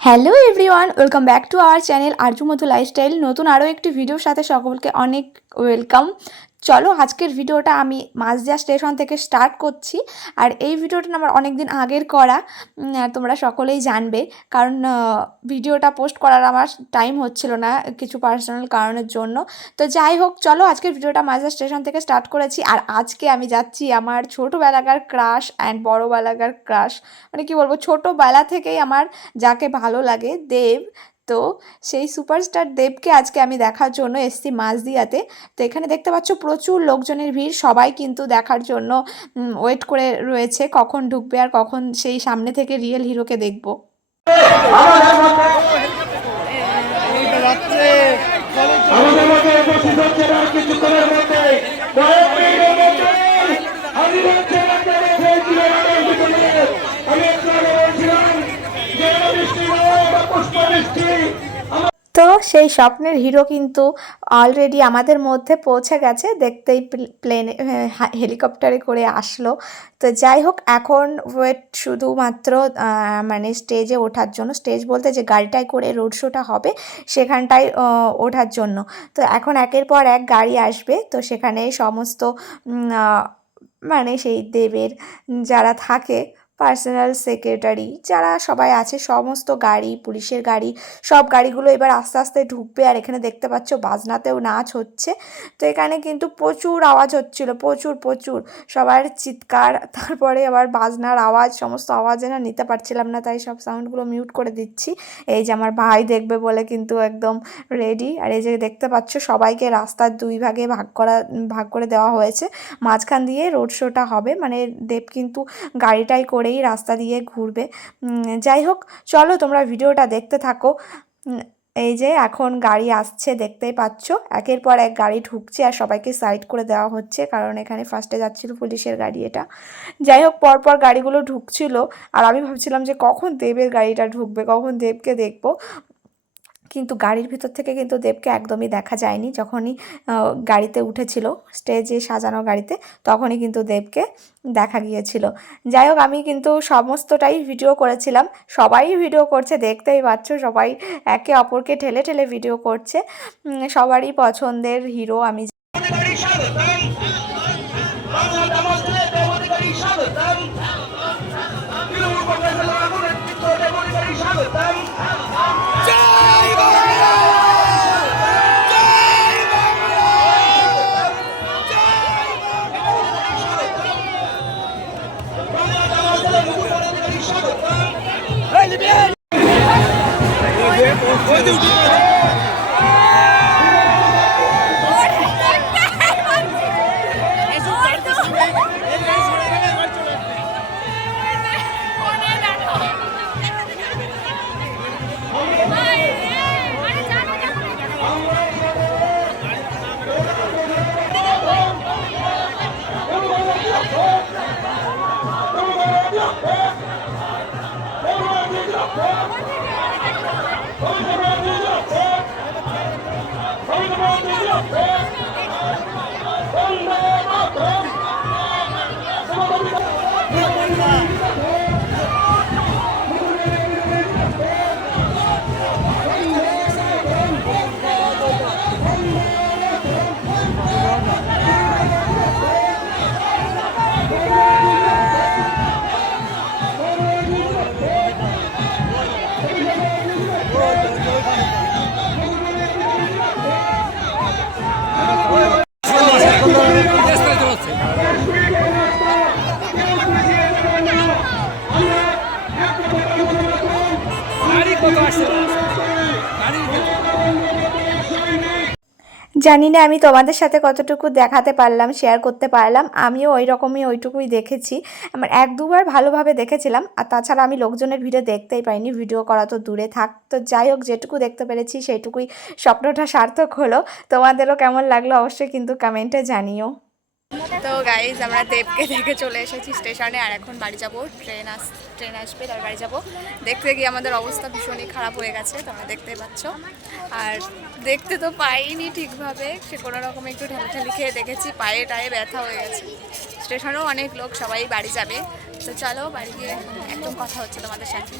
Hello everyone, welcome back to our channel Arzu Madhu lifestyle. নতুন আরও একটি ভিডিওর সাথে সকলকে অনেক ওয়েলকাম। চলো আজকের ভিডিওটা আমি মাঝদিয়া স্টেশন থেকে স্টার্ট করছি। আর এই ভিডিওটা আমার অনেক দিন আগের করা। তোমরা সকলেই জানবে। কারণ ভিডিওটা পোস্ট করার আমার টাইম হচ্ছিল না কিছু পার্সোনাল কারণের জন্য। তো যাই হোক, চলো আজকের ভিডিওটা মাঝদিয়া স্টেশন থেকে স্টার্ট করেছি। আর আজকে আমি যাচ্ছি আমার ছোটোবেলাকার ক্রাশ অ্যান্ড বড়োবেলাকার ক্রাশ মানে কি বলব? ছোটোবেলা থেকেই আমার যাকে ভালো লাগে, দেব। তো সেই সুপারস্টার দেবকে আজকে আমি দেখার জন্য এসছি মাঝদিয়াতে তো এখানে দেখতে পাচ্ছ প্রচুর লোকজনের ভিড়, সবাই কিন্তু দেখার জন্য ওয়েট করে রয়েছে কখন ঢুকবে আর কখন সেই সামনে থেকে রিয়েল হিরোকে দেখব। সেই স্বপ্নের হিরো কিন্তু অলরেডি আমাদের মধ্যে পৌঁছে গেছে, দেখতেই প্লেনে হেলিকপ্টারে করে আসলো। তো যাই হোক, এখন ওয়েট শুধুমাত্র মানে স্টেজে ওঠার জন্য স্টেজ বলতে যে গাড়িটায় করে রোড শোটা হবে, সেখানটায় ওঠার জন্য। তো এখন একের পর এক গাড়ি আসবে, তো সেখানে সমস্ত মানে সেই দেবের, যারা থাকে পার্সোনাল সেক্রেটারি যারা সবাই আছে, সমস্ত গাড়ি, পুলিশের গাড়ি, সব গাড়িগুলো এবার আস্তে আস্তে ঢুকবে। আর এখানে দেখতে পাচ্ছ বাজনাতেও নাচ হচ্ছে। তো এখানে কিন্তু প্রচুর আওয়াজ হচ্ছিল, প্রচুর প্রচুর। সবার চিৎকার, তারপরে আবার বাজনার আওয়াজ, সমস্ত আওয়াজে না নিতে পারছিলাম না, তাই সব সাউন্ডগুলো মিউট করে দিচ্ছি। এই যে আমার ভাই দেখবে বলে কিন্তু একদম রেডি আর এই যে দেখতে পাচ্ছ সবাইকে রাস্তার দুই ভাগে ভাগ করা, ভাগ করে দেওয়া হয়েছে। মাঝখান দিয়ে রোড শোটা হবে। মানে দেব কিন্তু গাড়িটাই করেই রাস্তা দিয়ে ঘুরবে। যাই হোক, চলো তোমরা ভিডিওটা দেখতে থাকো। এই যে এখন গাড়ি আসছে, দেখতেই পাচ্ছ। একের পর এক গাড়ি ঢুকছে আর সবাইকে সাইড করে দেওয়া হচ্ছে, কারণ এখানে ফার্স্টে যাচ্ছিল পুলিশের গাড়ি এটা। যাই হোক, পরপর গাড়িগুলো ঢুকছিল, আর আমি ভাবছিলাম যে কখন দেবের গাড়িটা ঢুকবে, কখন দেবকে দেখব। কিন্তু গাড়ির ভিতর থেকে কিন্তু দেবকে একদমই দেখা যায়নি। যখনই গাড়িতে উঠেছিল, স্টেজে সাজানো গাড়িতে, তখনই কিন্তু দেবকে দেখা গিয়েছিল। যাই হোক, আমি কিন্তু সমস্তটাই ভিডিও করেছিলাম। সবাই ভিডিও করছে, দেখতেই পাচ্ছ, সবাই একে অপরকে ঠেলে ঠেলে ভিডিও করছে। সবারই পছন্দের হিরো আমি স্বাগতম জানি না, আমি তোমাদের সাথে কতটুকু দেখাতে পারলাম শেয়ার করতে পারলাম। আমিও ওই রকমই, ওইটুকুই দেখেছি। আমার এক দুবার ভালোভাবে দেখেছিলাম, আর তাছাড়া আমি লোকজনের ভিডিও দেখতেই পাইনি, ভিডিও করা তো দূরে থাক। তো যাই হোক, যেটুকু দেখতে পেরেছি, সেইটুকুই স্বপ্নটা সার্থক হলো। তোমাদেরও কেমন লাগল অবশ্যই কিন্তু কমেন্টে জানিও। তো গাইজ আমরা দেবকে দেখে চলে এসেছি স্টেশনে আর এখন বাড়ি যাব। ট্রেন আস, ট্রেন আসবে, তার বাড়ি যাব। দেখতে গিয়ে আমাদের অবস্থা ভীষণই খারাপ হয়ে গেছে, তোমরা দেখতেই পাচ্ছ। আর দেখতে তো পাইনি ঠিকভাবে, সে কোনো রকম একটু ঠেলাঠেলি খেয়ে দেখেছি, পায়ে টায়ে ব্যথা হয়ে গেছে। স্টেশনেও অনেক লোক, সবাই বাড়ি যাবে। তো চলো, বাড়ি গিয়ে একদম কথা হচ্ছে তোমাদের সাথে।